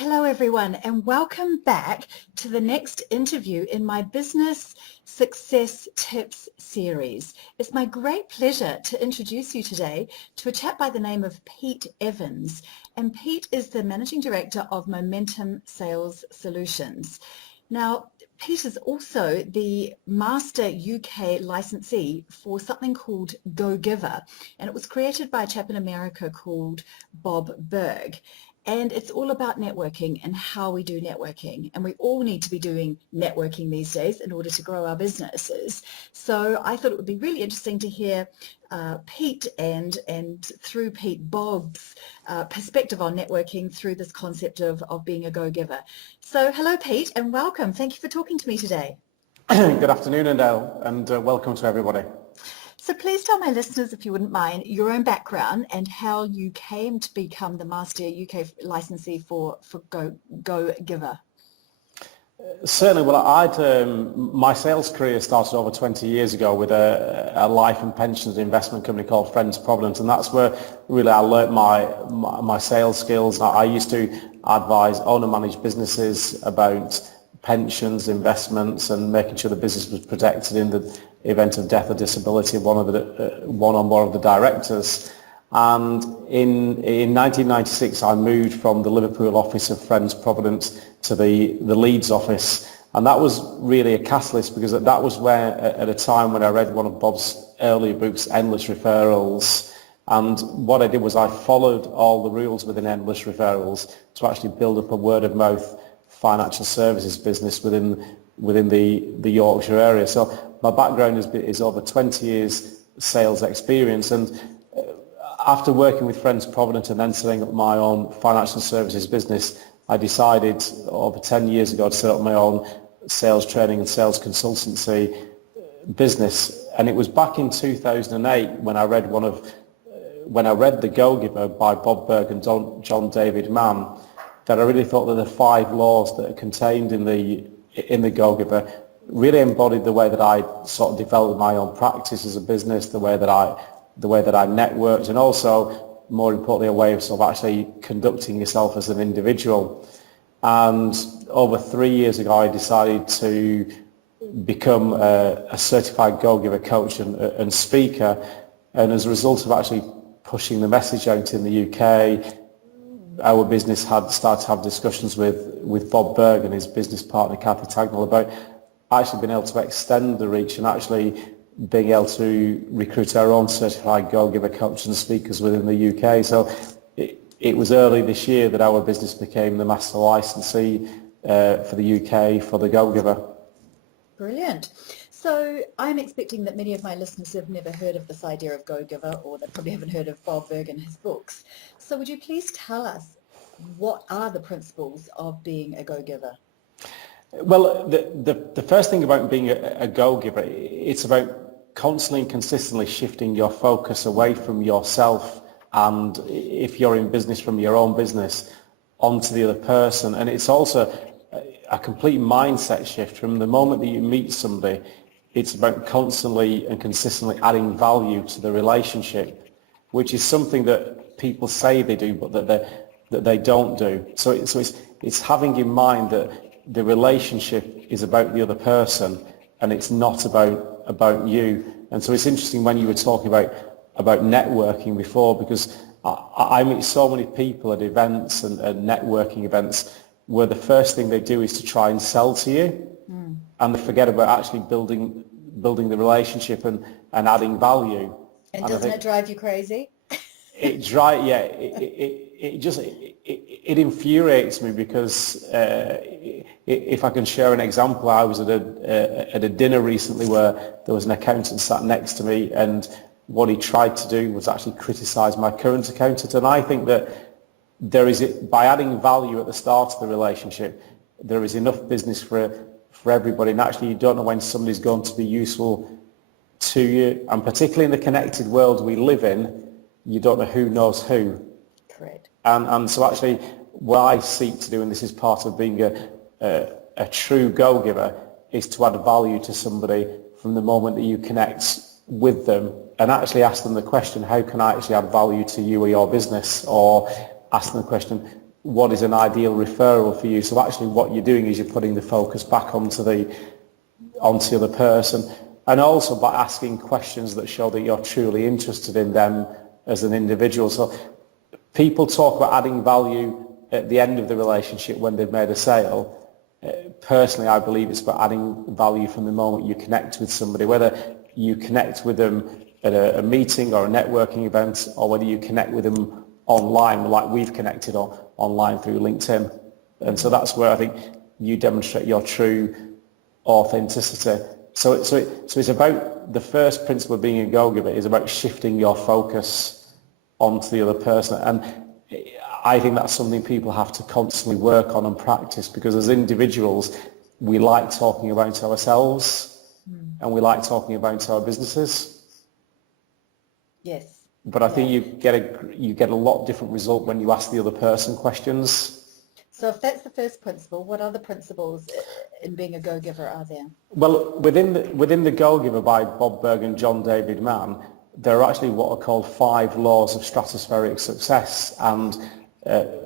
Hello everyone and welcome back to the next interview in my Business Success Tips series. It's my great pleasure to introduce you today to a chap by the name of Pete Evans, and Pete is the Managing Director of Momentum Sales Solutions. Now, Pete is also the Master UK licensee for something called GoGiver, and it was created by a chap in America called Bob Burg. And it's all about networking and how we do networking. And we all need to be doing networking these days in order to grow our businesses. So I thought it would be really interesting to hear Pete and through Pete, Bob's perspective on networking through this concept of being a go-giver. So hello, Pete, and welcome. Thank you for talking to me today. Good afternoon, Adèle, and welcome to everybody. So please tell my listeners, if you wouldn't mind, your own background and how you came to become the Master UK licensee for GoGiver. Certainly. Well, my sales career started over 20 years ago with a life and pensions investment company called Friends Provident, and that's where really I learnt my sales skills. I used to advise owner-managed businesses about pensions, investments, and making sure the business was protected in the event of death or disability of one or more of the directors. And in 1996, I moved from the Liverpool office of Friends Providence to the Leeds office, and that was really a catalyst because that was where, at a time when I read one of Bob's earlier books, Endless Referrals, and what I did was I followed all the rules within Endless Referrals to actually build up a word-of-mouth financial services business within the Yorkshire area. So my background is over 20 years sales experience, and after working with Friends Provident and then setting up my own financial services business, I decided over 10 years ago to set up my own sales training and sales consultancy business. And it was back in 2008 when I read the Go-Giver by Bob Burg and John David Mann, that I really thought that the 5 laws that are contained in the Go-Giver really embodied the way that I sort of developed my own practice as a business, the way that I networked, and also, more importantly, a way of sort of actually conducting yourself as an individual. And over 3 years ago, I decided to become a certified Go-Giver coach and speaker. And as a result of actually pushing the message out in the UK, our business had started to have discussions with Bob Burg and his business partner Kathy Tagnell about actually being able to extend the reach and actually being able to recruit our own certified Go-Giver coaches and speakers within the UK. So it was early this year that our business became the master licensee for the UK for the Go-Giver. Brilliant. So I'm expecting that many of my listeners have never heard of this idea of Go-Giver, or they probably haven't heard of Bob Burg and his books. So would you please tell us what are the principles of being a Go-Giver? Well, the first thing about being a Go-Giver, it's about constantly and consistently shifting your focus away from yourself, and if you're in business, from your own business onto the other person. And it's also a complete mindset shift. From the moment that you meet somebody, it's about constantly and consistently adding value to the relationship, which is something that people say they do, but that they don't do. So it's having in mind that the relationship is about the other person and it's not about you. And so it's interesting when you were talking about networking before, because I meet so many people at events and networking events where the first thing they do is to try and sell to you, and they forget about actually building the relationship and adding value. And doesn't it drive you crazy? It infuriates me because if I can share an example, I was at a dinner recently where there was an accountant sat next to me, and what he tried to do was actually criticise my current accountant. And I think that by adding value at the start of the relationship, there is enough business for everybody. And actually, you don't know when somebody's going to be useful to you, and particularly in the connected world we live in, you don't know who knows who. Correct. And so actually what I seek to do, and this is part of being a true Go-Giver, is to add value to somebody from the moment that you connect with them, and actually ask them the question, how can I actually add value to you or your business? Or ask them the question, what is an ideal referral for you. So actually what you're doing is you're putting the focus back onto the other person, and also by asking questions that show that you're truly interested in them as an individual. So people talk about adding value at the end of the relationship when they've made a sale. Personally, I believe it's about adding value from the moment you connect with somebody, whether you connect with them at a meeting or a networking event, or whether you connect with them online, like we've connected online through LinkedIn. And so that's where I think you demonstrate your true authenticity. So it's about, the first principle of being a go-giver is about shifting your focus onto the other person. And I think that's something people have to constantly work on and practice, because as individuals, we like talking about ourselves and we like talking about our businesses. Yes. But I think you get a lot different result when you ask the other person questions. So if that's the first principle, what other principles in being a go-giver are there? Well, within the GoGiver by Bob Burg and John David Mann, there are actually what are called 5 Laws of Stratospheric Success. And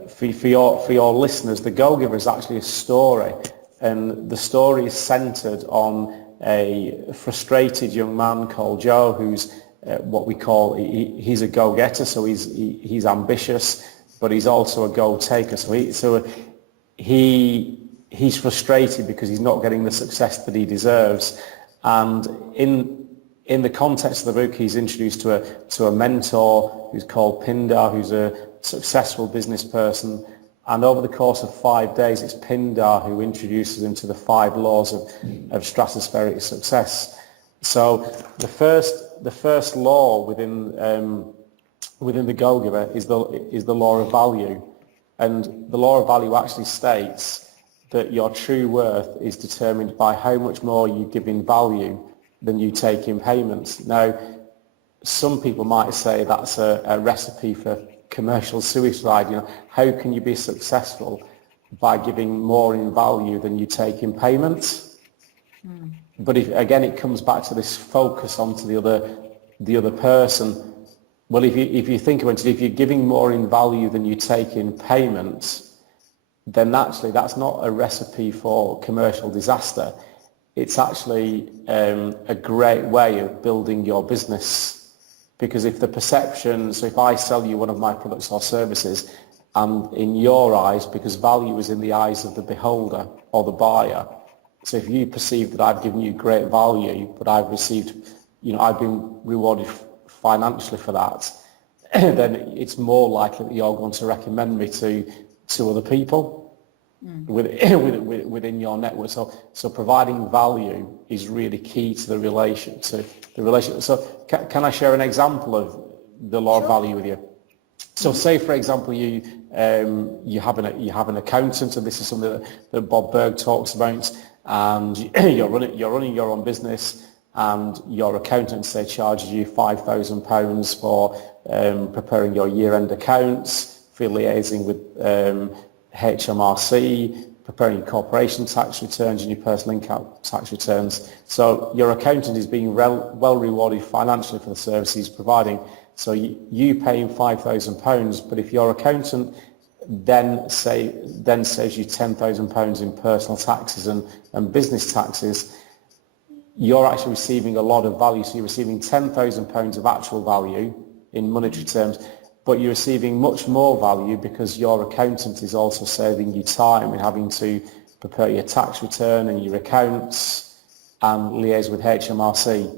for your listeners, the GoGiver is actually a story, and the story is centered on a frustrated young man called Joe, who's what we call, he's a go-getter, so he's ambitious, but he's also a go-taker. So he's frustrated because he's not getting the success that he deserves. And in the context of the book, he's introduced to a mentor who's called Pindar, who's a successful business person. And over the course of 5 days, it's Pindar who introduces him to the 5 laws of stratospheric success. So the first law within the Go-Giver is the law of value. And the law of value actually states that your true worth is determined by how much more you give in value than you take in payments. Now, some people might say that's a recipe for commercial suicide. You know, how can you be successful by giving more in value than you take in payments? But again, it comes back to this focus onto the other person. Well, if you think about it, if you're giving more in value than you take in payments, then actually that's not a recipe for commercial disaster. It's actually a great way of building your business. Because if the perception, so if I sell you one of my products or services, and in your eyes, because value is in the eyes of the beholder or the buyer, so if you perceive that I've given you great value, but I've received, I've been rewarded financially for that, then it's more likely that you're going to recommend me to other people within your network. So providing value is really key to the relation. So can I share an example of the law of value with you? So say, for example, you have an accountant, and this is something that Bob Burg talks about, and you're running your own business, and your accountant, say, charges you £5,000 for preparing your year-end accounts, for liaising with HMRC, preparing your corporation tax returns and your personal income tax returns. So your accountant is being well rewarded financially for the services he's providing. So you pay him £5,000, but if your accountant then saves you £10,000 in personal taxes and business taxes, you're actually receiving a lot of value. So you're receiving £10,000 of actual value in monetary terms, but you're receiving much more value because your accountant is also saving you time in having to prepare your tax return and your accounts and liaise with HMRC.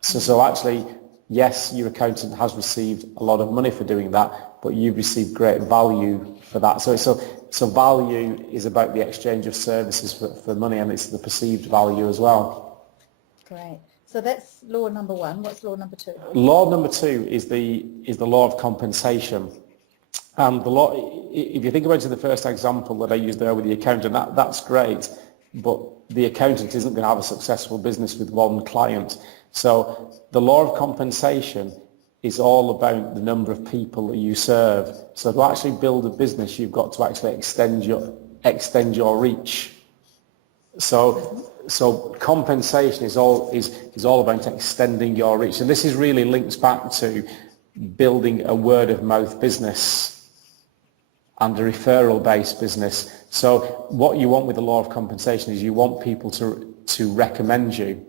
So actually, yes, your accountant has received a lot of money for doing that, but you've received great value for that. So value is about the exchange of services for money, and it's the perceived value as well. Great. So that's law number 1. What's law number 2? Law number 2 is the law of compensation. And the law, if you think about it, in the first example that I used there with the accountant, that's great, but the accountant isn't going to have a successful business with one client. So the law of compensation is all about the number of people that you serve. So to actually build a business, you've got to actually extend your reach. So compensation is all about extending your reach, and this is really linked back to building a word of mouth business. and a referral-based business. So what you want with the law of compensation is you want people to recommend you.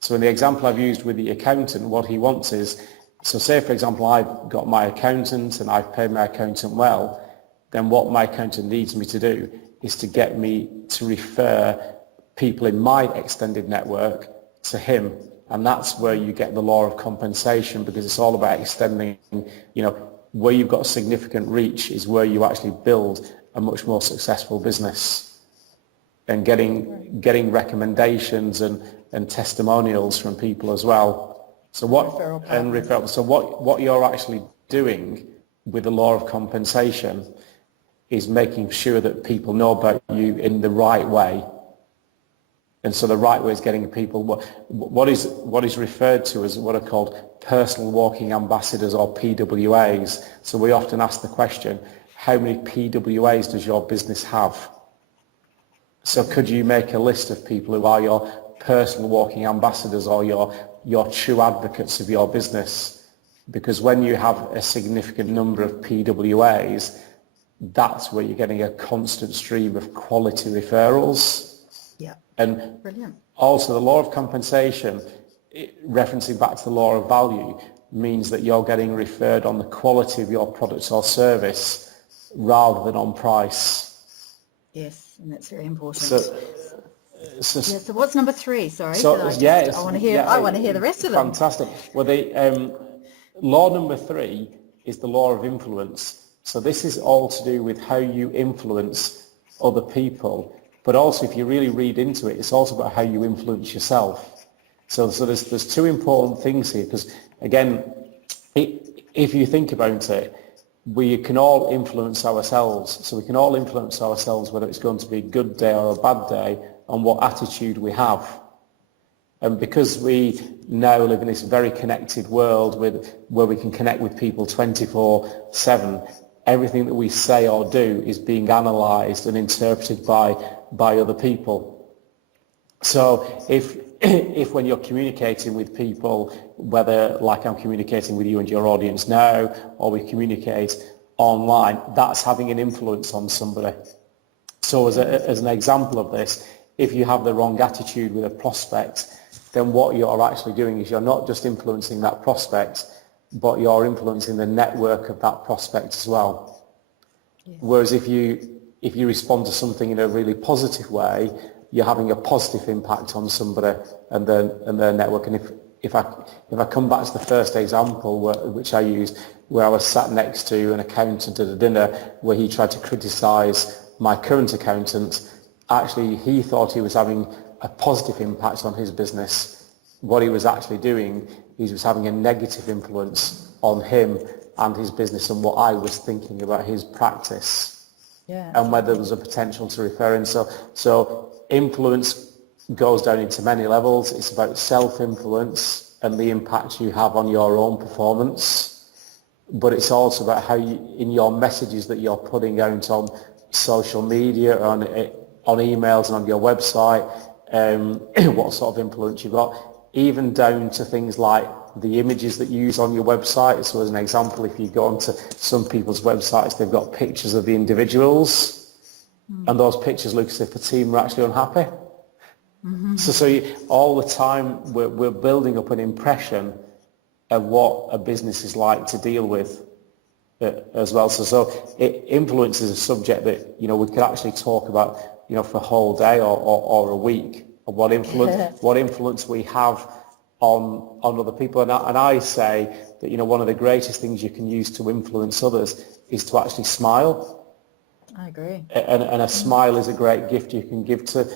So in the example I've used with the accountant, what he wants is, so say for example I've got my accountant and I've paid my accountant well, then what my accountant needs me to do is to get me to refer people in my extended network to him. And that's where you get the law of compensation, because it's all about extending, where you've got significant reach is where you actually build a much more successful business, and getting recommendations and testimonials from people as well. So what you're actually doing with the law of compensation is making sure that people know about you in the right way. And so the right way is getting people what is referred to as what are called personal walking ambassadors, or PWAs. So we often ask the question, how many PWAs does your business have? So could you make a list of people who are your personal walking ambassadors, or your true advocates of your business? Because when you have a significant number of PWAs, that's where you're getting a constant stream of quality referrals. Yeah. And brilliant. Also the law of compensation, referencing back to the law of value, means that you're getting referred on the quality of your product or service rather than on price. Yes, and that's very important. So what's number 3? Sorry. I want to hear the rest of them. Fantastic. Well, the law number 3 is the law of influence. So this is all to do with how you influence other people. But also, if you really read into it, it's also about how you influence yourself. So there's 2 important things here, because again, if you think about it, we can all influence ourselves. So we can all influence ourselves, whether it's going to be a good day or a bad day, on what attitude we have. And because we now live in this very connected world where we can connect with people 24/7, everything that we say or do is being analysed and interpreted by other people. So if when you're communicating with people, whether like I'm communicating with you and your audience now, or we communicate online, that's having an influence on somebody. So as an example of this, if you have the wrong attitude with a prospect, then what you're actually doing is you're not just influencing that prospect, but you're influencing the network of that prospect as well. Yes. Whereas if you respond to something in a really positive way, you're having a positive impact on somebody and their network. And if I come back to the first example which I used, where I was sat next to an accountant at a dinner where he tried to criticise my current accountant, actually he thought he was having a positive impact on his business. What he was actually doing, he was having a negative influence on him and his business and what I was thinking about his practice. Yeah, and whether there was a potential to refer him. So influence goes down into many levels. It's about self-influence and the impact you have on your own performance, but it's also about how you, in your messages that you're putting out on social media, on emails and on your website, what sort of influence you've got, even down to things like the images that you use on your website. So as an example, if you go onto some people's websites, they've got pictures of the individuals, and those pictures look as if the team are actually unhappy. Mm-hmm. So all the time we're building up an impression of what a business is like to deal with as well. So influence is a subject that we could actually talk about for a whole day or a week, of what influence we have on other people. And I say that one of the greatest things you can use to influence others is to actually smile. I agree. And a smile is a great gift you can give to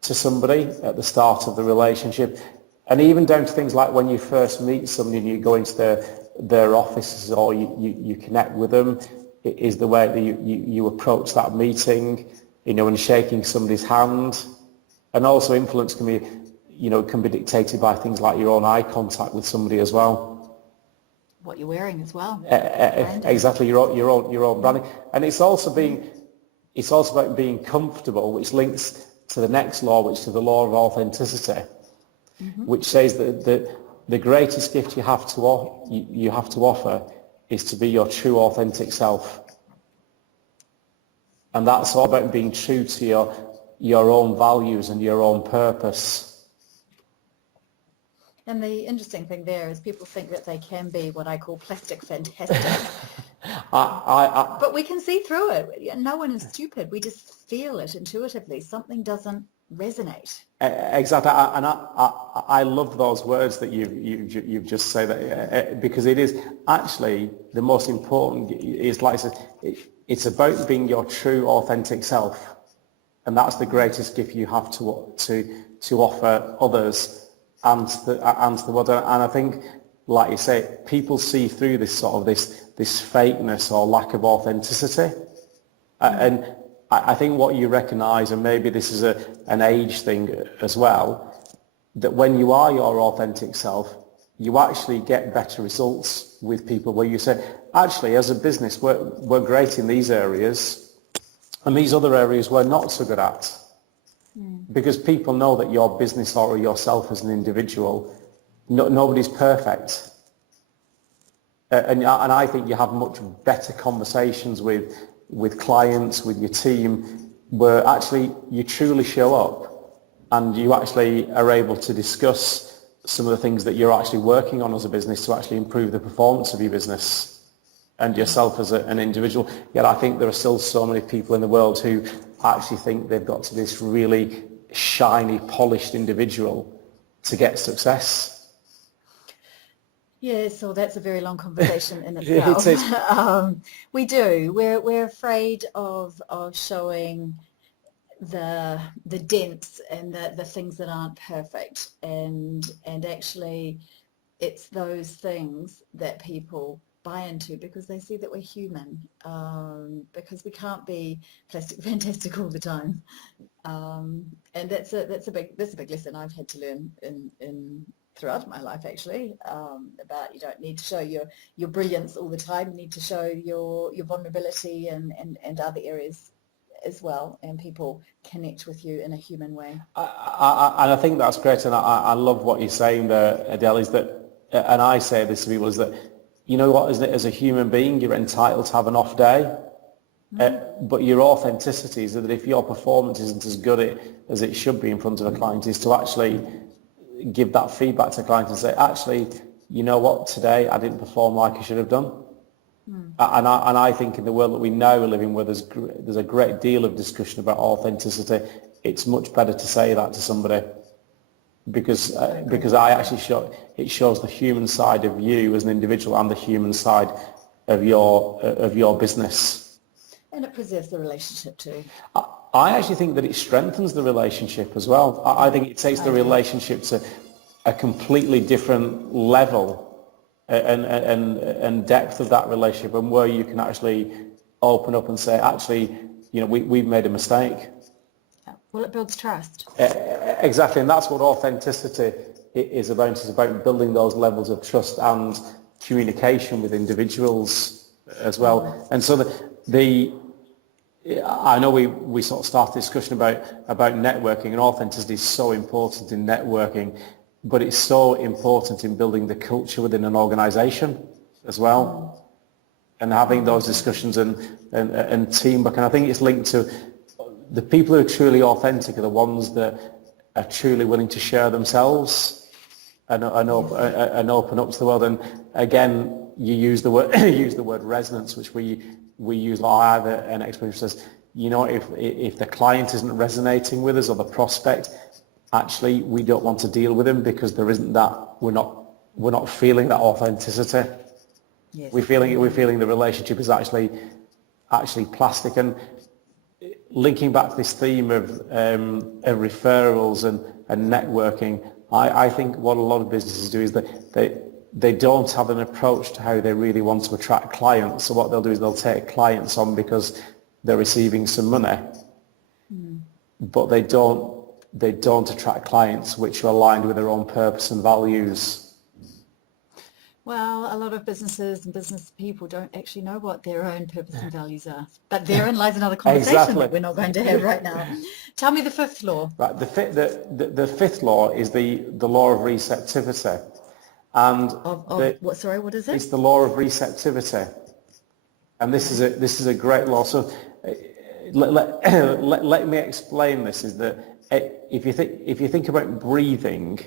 somebody at the start of the relationship. And even down to things like when you first meet somebody and you go into their offices or you connect with them, it is the way that you approach that meeting, and shaking somebody's hand. And also influence can be dictated by things like your own eye contact with somebody as well. What you're wearing as well. Exactly, your own branding. And it's also about being comfortable, which links to the next law, which is the law of authenticity, which says that the greatest gift you have to offer is to be your true authentic self. And that's all about being true to your own values and your own purpose. And the interesting thing there is people think that they can be what I call plastic fantastic. But we can see through it. No one is stupid. We just feel it intuitively. Something doesn't resonate. Exactly, and I love those words that you've just said, that because it is actually the most important. Is like I said, it's about being your true, authentic self, and that's the greatest gift you have to offer others and to the world. And I think, like you say, people see through this sort of this fakeness or lack of authenticity, and I think what you recognise, and maybe this is an age thing as well, that when you are your authentic self, you actually get better results with people where you say, actually, as a business, we're great in these areas, and these other areas we're not so good at. Because people know that your business or yourself as an individual, nobody's perfect. And I think you have much better conversations with clients, with your team, where actually you truly show up and you actually are able to discuss some of the things that you're actually working on as a business to actually improve the performance of your business and yourself as an individual. Yet I think there are still so many people in the world who actually think they've got to be this really shiny, polished individual to get success. Yeah, so that's a very long conversation in itself. We do. We're afraid of showing the dents and the things that aren't perfect, and actually it's those things that people buy into because they see that we're human, because we can't be plastic fantastic all the time, and that's a big lesson I've had to learn in throughout my life, actually, about you don't need to show your brilliance all the time. You need to show your vulnerability and other areas as well, and people connect with you in a human way. And I think that's great, and I love what you're saying there, Adèle, is that, and I say this to people, is that, you know what, as a human being, you're entitled to have an off day, but your authenticity is that if your performance isn't as good as it should be in front of a client, is to actually give that feedback to a client and say, actually, you know what, today I didn't perform like I should have done. And I think in the world that we now live in, where there's a great deal of discussion about authenticity, it's much better to say that to somebody, because I actually it shows the human side of you as an individual and the human side of your business. And it preserves the relationship too. I actually think that it strengthens the relationship as well. I think it takes the relationship to a completely different level and depth of that relationship, and where you can actually open up and say, actually, you know, we've made a mistake. Well, it builds trust. Exactly, and that's what authenticity is about. It's about building those levels of trust and communication with individuals as well. And so I know we sort of started a discussion about networking, and authenticity is so important in networking, but it's so important in building the culture within an organisation as well, and having those discussions and teamwork. And I think it's linked to the people who are truly authentic are the ones that are truly willing to share themselves and open up to the world. And again, you use the word resonance, which we use. I have an experience that says, you know, if the client isn't resonating with us, or the prospect, actually we don't want to deal with them, because there isn't that, we're not feeling that authenticity. Yes. We're feeling the relationship is actually plastic. And linking back to this theme of referrals and networking, I think what a lot of businesses do is that they don't have an approach to how they really want to attract clients. So what they'll do is they'll take clients on because they're receiving some money, but they don't attract clients which are aligned with their own purpose and values. Well, a lot of businesses and business people don't actually know what their own purpose and values are. But therein lies another conversation that we're not going to have right now. Tell me the fifth law. Right. The fifth law is the law of receptivity. And what is it? It's the law of receptivity. And this is a great law. So let me explain this, is that if you think about breathing,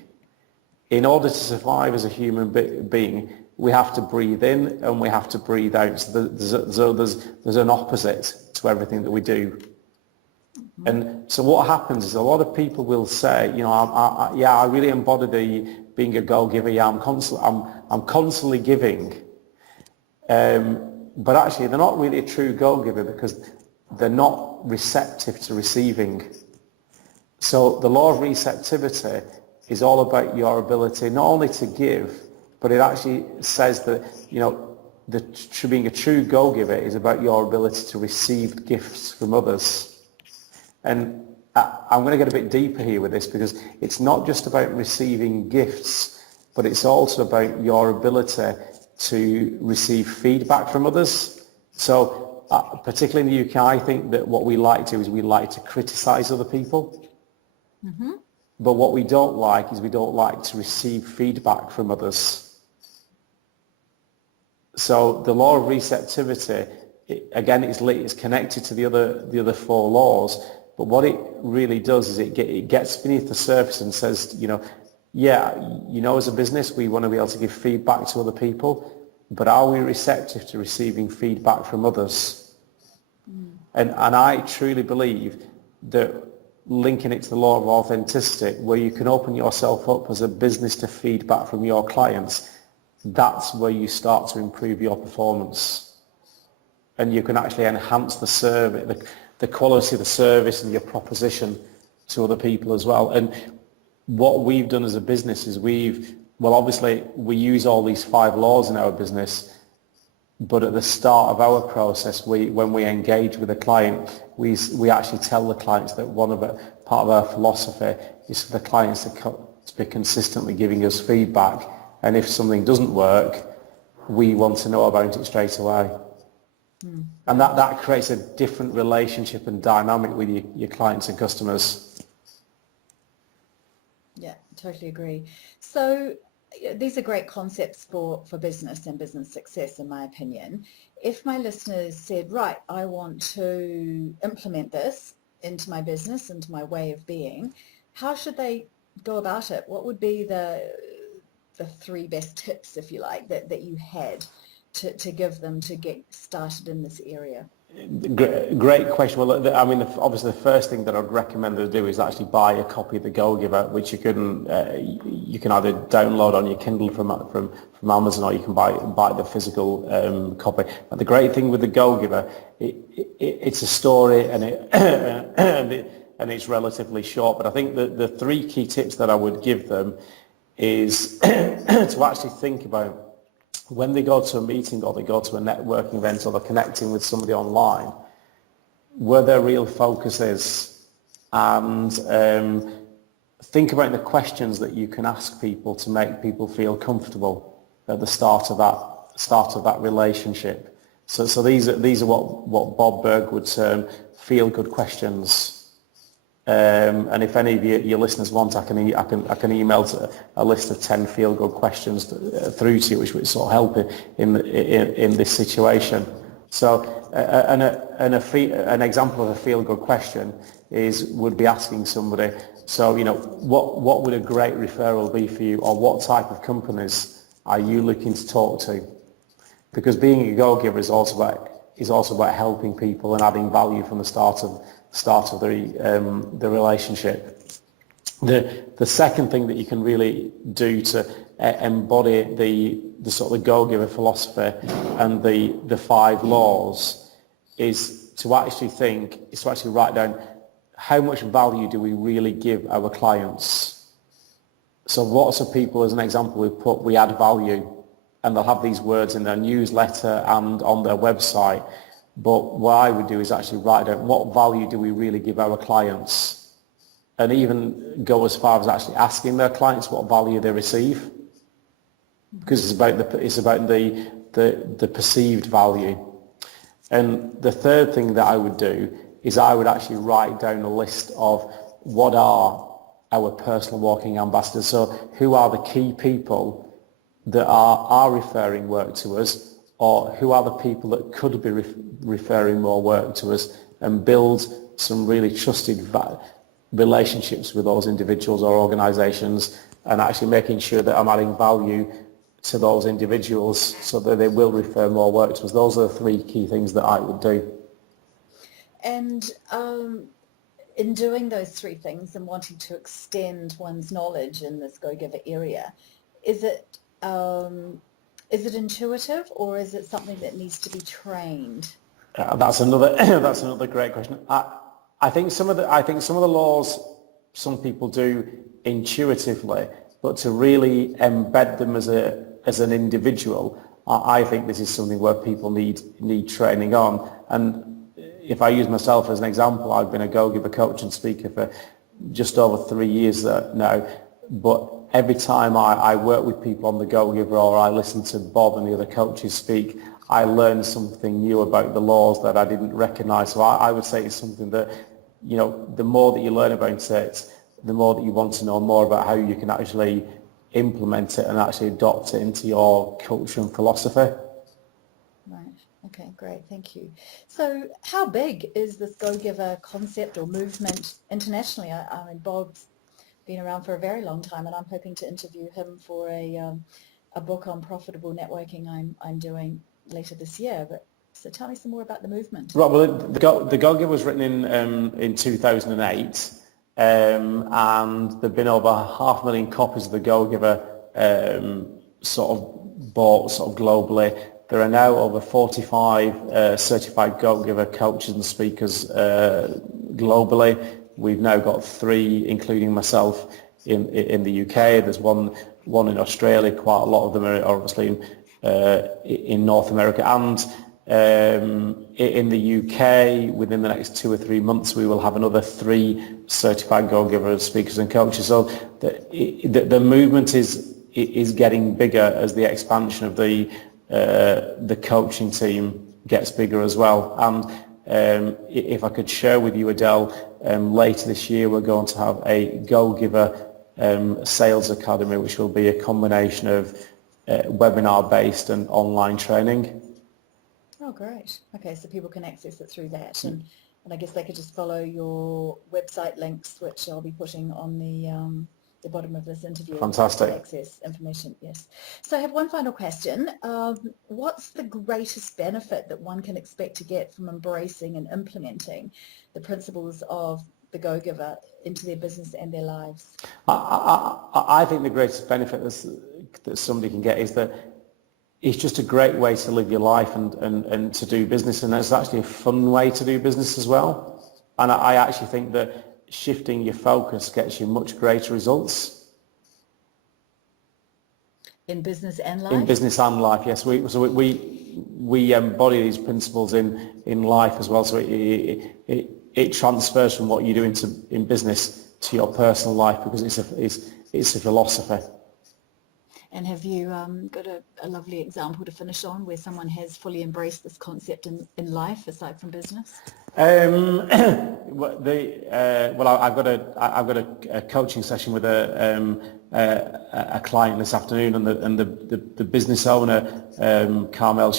in order to survive as a human being, we have to breathe in and we have to breathe out. So there's an opposite to everything that we do. And so what happens is a lot of people will say, you know, I really embody being a go-giver. Yeah, I'm constantly giving. But actually, they're not really a true go-giver because they're not receptive to receiving. So the law of receptivity is all about your ability not only to give, but it actually says that, you know, being a true go-giver is about your ability to receive gifts from others. And I'm going to get a bit deeper here with this, because it's not just about receiving gifts, but it's also about your ability to receive feedback from others. So particularly in the UK, I think that what we like to do is we like to criticize other people. Mm-hmm. But what we don't like is we don't like to receive feedback from others. So the law of receptivity, again, it's connected to the other four laws. But what it really does is it gets beneath the surface and says, you know, yeah, you know, as a business, we want to be able to give feedback to other people, but are we receptive to receiving feedback from others? And I truly believe that linking it to the law of authenticity, where you can open yourself up as a business to feedback from your clients, that's where you start to improve your performance. And you can actually enhance the service, the quality of the service and your proposition to other people as well. And what we've done as a business is obviously we use all these 5 laws in our business, but at the start of our process, when we engage with a client, we actually tell the clients that part of our philosophy is for the clients to be consistently giving us feedback. And if something doesn't work, we want to know about it straight away. And that creates a different relationship and dynamic with your clients and customers. Yeah, totally agree. So these are great concepts for business and business success, in my opinion. If my listeners said, right, I want to implement this into my business, into my way of being, how should they go about it? What would be the 3 best tips, if you like, that you had to give them to get started in this area? Great question. Well, I mean, obviously the first thing that I'd recommend to do is actually buy a copy of the GoGiver, which you can either download on your Kindle from Amazon, or you can buy the physical copy. But the great thing with the GoGiver, it's a story and it's relatively short. But I think the 3 key tips that I would give them is to actually think about, when they go to a meeting or they go to a networking event or they're connecting with somebody online, where their real focus is, and think about the questions that you can ask people to make people feel comfortable at the start of that relationship. So these are what Bob Burg would term feel-good questions. And if any of your listeners want, I can email a list of 10 feel-good questions through to you, which would sort of help in this situation. So an example of a feel-good question would be asking somebody, so, you know, what would a great referral be for you, or what type of companies are you looking to talk to? Because being a go-giver is also about helping people and adding value from the start of the relationship. The second thing that you can really do to embody the sort of the go-giver philosophy and the 5 laws is to actually write down, how much value do we really give our clients? So lots of people, as an example, we add value, and they'll have these words in their newsletter and on their website. But what I would do is actually write down, what value do we really give our clients? And even go as far as actually asking their clients what value they receive. Because it's about the perceived value. And the third thing that I would do is I would actually write down a list of what are our personal walking ambassadors. So who are the key people that are referring work to us, or who are the people that could be referring more work to us, and build some really trusted relationships with those individuals or organisations, and actually making sure that I'm adding value to those individuals so that they will refer more work to us. Those are the three key things that I would do. And in doing those three things and wanting to extend one's knowledge in this GoGiver area, is it intuitive, or is it something that needs to be trained? That's another that's another great question. I think some of the laws some people do intuitively, but to really embed them as an individual, I think this is something where people need training on. And if I use myself as an example, I've been a GoGiver coach and speaker for just over 3 years now, but every time I work with people on the GoGiver, or I listen to Bob and the other coaches speak, I learn something new about the laws that I didn't recognise. So I would say it's something that, you know, the more that you learn about it, the more that you want to know more about how you can actually implement it and actually adopt it into your culture and philosophy. Right. Okay, great. Thank you. So how big is this GoGiver concept or movement internationally? I mean, Bob's been around for a very long time, and I'm hoping to interview him for a book on profitable networking I'm doing later this year. But so tell me some more about the movement. Right. Well, the GoGiver was written in 2008, and there've been over 500,000 copies of the GoGiver sort of bought sort of globally. There are now over 45 certified GoGiver coaches and speakers globally. We've now got 3, including myself, in the UK. There's one in Australia. Quite a lot of them are obviously in North America, and in the UK. Within the next 2 or 3 months, we will have another 3 certified GoGiver speakers and coaches. So the movement is getting bigger as the expansion of the coaching team gets bigger as well. And if I could share with you, Adèle, later this year we're going to have a GoGiver Sales Academy, which will be a combination of webinar-based and online training. Oh, great. Okay, so people can access it through that, and I guess they could just follow your website links, which I'll be putting on the bottom of this interview. Fantastic. To access information, yes. So I have one final question. What's the greatest benefit that one can expect to get from embracing and implementing the principles of the GoGiver into their business and their lives? I think the greatest benefit that somebody can get is that it's just a great way to live your life and to do business, and it's actually a fun way to do business as well. And I actually think that shifting your focus gets you much greater results. In business and life? In business and life, yes. We embody these principles in life as well, so it transfers from what you do in business to your personal life, because it's a philosophy. And have you got a lovely example to finish on where someone has fully embraced this concept in life aside from business? Well, I've got a coaching session with a client this afternoon, and the business owner, Carmel,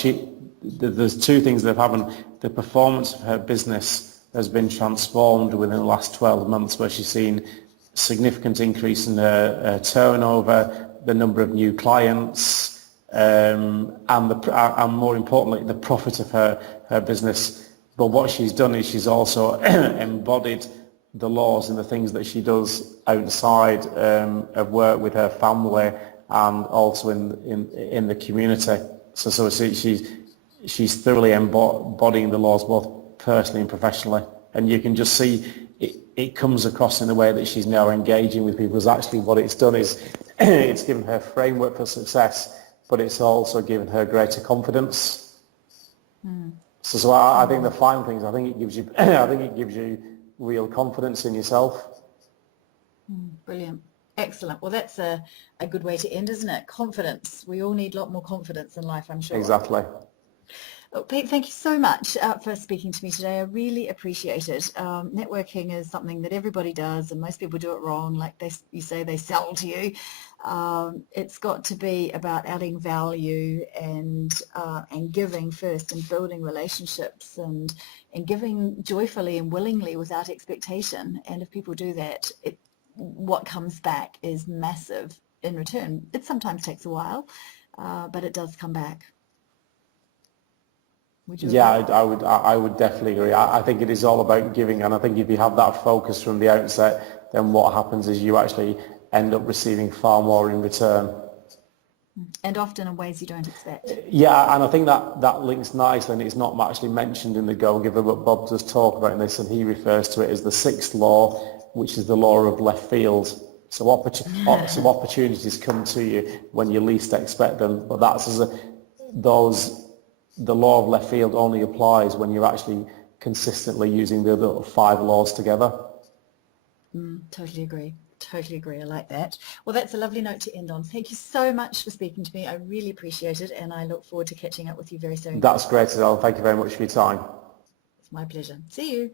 there's 2 things that have happened. The performance of her business has been transformed within the last 12 months, where she's seen significant increase in her turnover, the number of new clients, and more importantly, the profit of her business. But what she's done is she's also embodied the laws and the things that she does outside of work with her family and also in the community. So she's thoroughly embodying the laws both personally and professionally, and you can just see it comes across in the way that she's now engaging with people. Because actually what it's done is it's given her framework for success, but it's also given her greater confidence. So I think the final thing is I think it gives you real confidence in yourself. Brilliant. Excellent. Well, that's a good way to end, isn't it? Confidence. We all need a lot more confidence in life, I'm sure. Exactly. Oh, Pete, thank you so much for speaking to me today. I really appreciate it. Networking is something that everybody does, and most people do it wrong. Like you say, they sell to you. It's got to be about adding value and giving first, and building relationships, and giving joyfully and willingly without expectation. And if people do that, what comes back is massive in return. It sometimes takes a while, but it does come back. Would you Yeah, agree? I would definitely agree. I think it is all about giving, and I think if you have that focus from the outset, then what happens is you actually end up receiving far more in return. And often in ways you don't expect. Yeah, and I think that links nicely, and it's not actually mentioned in the GoGiver, but Bob does talk about this, and he refers to it as the sixth law, which is the law of left field. So, opportunities come to you when you least expect them, but the law of left field only applies when you're actually consistently using the other five laws together. Totally agree. Totally agree. I like that. Well, that's a lovely note to end on. Thank you so much for speaking to me. I really appreciate it, and I look forward to catching up with you very soon. That's great, Adèle. Thank you very much for your time. It's my pleasure. See you.